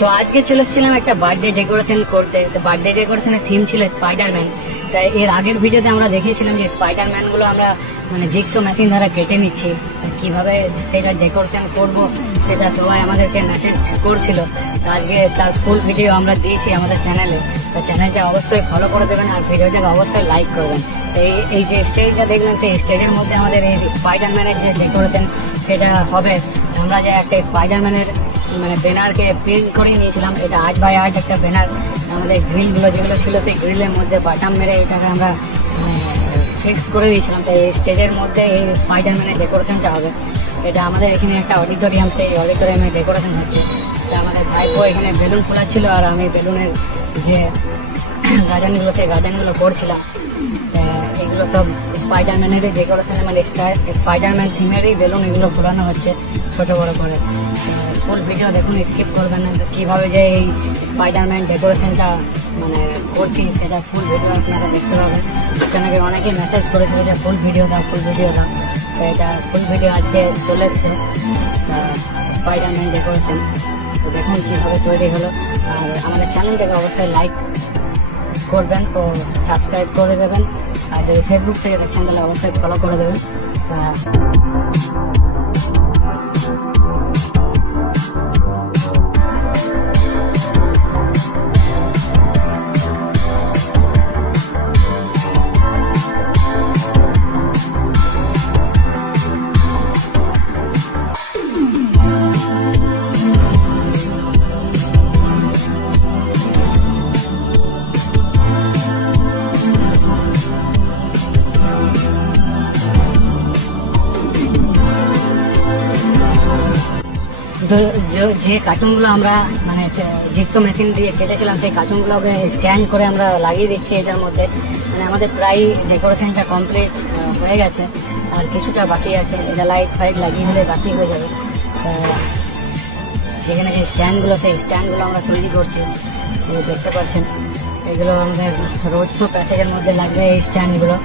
তো আজকে চলে এসেছিলাম একটা বার্থডে ডেকোরেশন করতে। তো বার্থডে ডেকোরেশনের থিম ছিল স্পাইডারম্যান। তাই এর আগের ভিডিওতে আমরা দেখিয়েছিলাম যে স্পাইডারম্যান গুলো আমরা মানে জিগসো মেশিন দ্বারা কেটে নিচ্ছি, কিভাবে সেটা ডেকোরেশন করব সেটা সবাই আমাদেরকে মেসেজ করছিল। তো আজকে তার ফুল ভিডিও আমরা দিয়েছি আমাদের চ্যানেলে। তো চ্যানেলটা অবশ্যই ফলো করে দেবেন আর ভিডিওটাকে অবশ্যই লাইক করবেন। এই যে স্টেজটা দেখবেন, সেই স্টেজের মধ্যে আমাদের এই স্পাইডারম্যানের যে ডেকোরেশন সেটা হবে। আমরা যে একটা স্পাইডারম্যানের মানে ব্যানারকে প্রিন্ট করে নিয়েছিলাম, এটা 8x8 একটা ব্যানার। আমাদের গ্রিলগুলো যেগুলো ছিল সেই গ্রিলের মধ্যে বাটাম মেরে এটাকে আমরা ফিক্স করে দিয়েছিলাম। তো এই স্টেজের মধ্যে এই স্পাইডারম্যানের ডেকোরেশনটা হবে। এটা আমাদের এখানে একটা অডিটোরিয়াম, সেই অডিটোরিয়ামে ডেকোরেশন হচ্ছে। তো আমাদের ভাইপো এখানে বেলুন ফোলাচ্ছিল আর আমি বেলুনের যে গার্ডেনগুলো সেই গার্ডেনগুলো করছিলাম। এগুলো সব স্পাইডারম্যানের ডেকোরেশনে মানে স্পাইডারম্যান থিমেরই বেলুন এগুলো ফোলানো হচ্ছে ছোট বড় করে। ফুল ভিডিও দেখুন, স্কিপ করবেন না। কীভাবে যে এই স্পাইডারম্যান ডেকোরেশনটা মানে করছি সেটা ফুল ভিডিও আপনারা দেখতে পাবেন। সেখানে অনেকেই মেসেজ করেছিল যে ফুল ভিডিও দাও, ফুল ভিডিও দাও। তো এটা ফুল ভিডিও আজকে চলে এসছে স্পাইডারম্যান ডেকোরেশন। তো দেখুন কীভাবে তৈরি হলো। আর আমাদের চ্যানেলটাকে অবশ্যই লাইক করবেন ও সাবস্ক্রাইব করে দেবেন। আর যদি ফেসবুক থেকে দেখছেন তাহলে অবশ্যই ফলো করে দেবেন। যে কার্টুনগুলো আমরা মানে জিগসো মেশিন দিয়ে কেটেছিলাম সেই কার্টুনগুলোকে স্ট্যান্ড করে আমরা লাগিয়ে দিচ্ছি এটার মধ্যে। মানে আমাদের প্রায় ডেকোরেশনটা কমপ্লিট হয়ে গেছে, আর কিছুটা বাকি আছে। এটা লাইট ফাইট লাগিয়ে হলে বাকি হয়ে যাবে। এখানে যে স্ট্যান্ডগুলো সেই স্ট্যান্ডগুলো আমরা তৈরি করছি, দেখতে পাচ্ছেন। এগুলো আমাদের রোড শো প্যাসেজের মধ্যে লাগবে এই স্ট্যান্ডগুলো।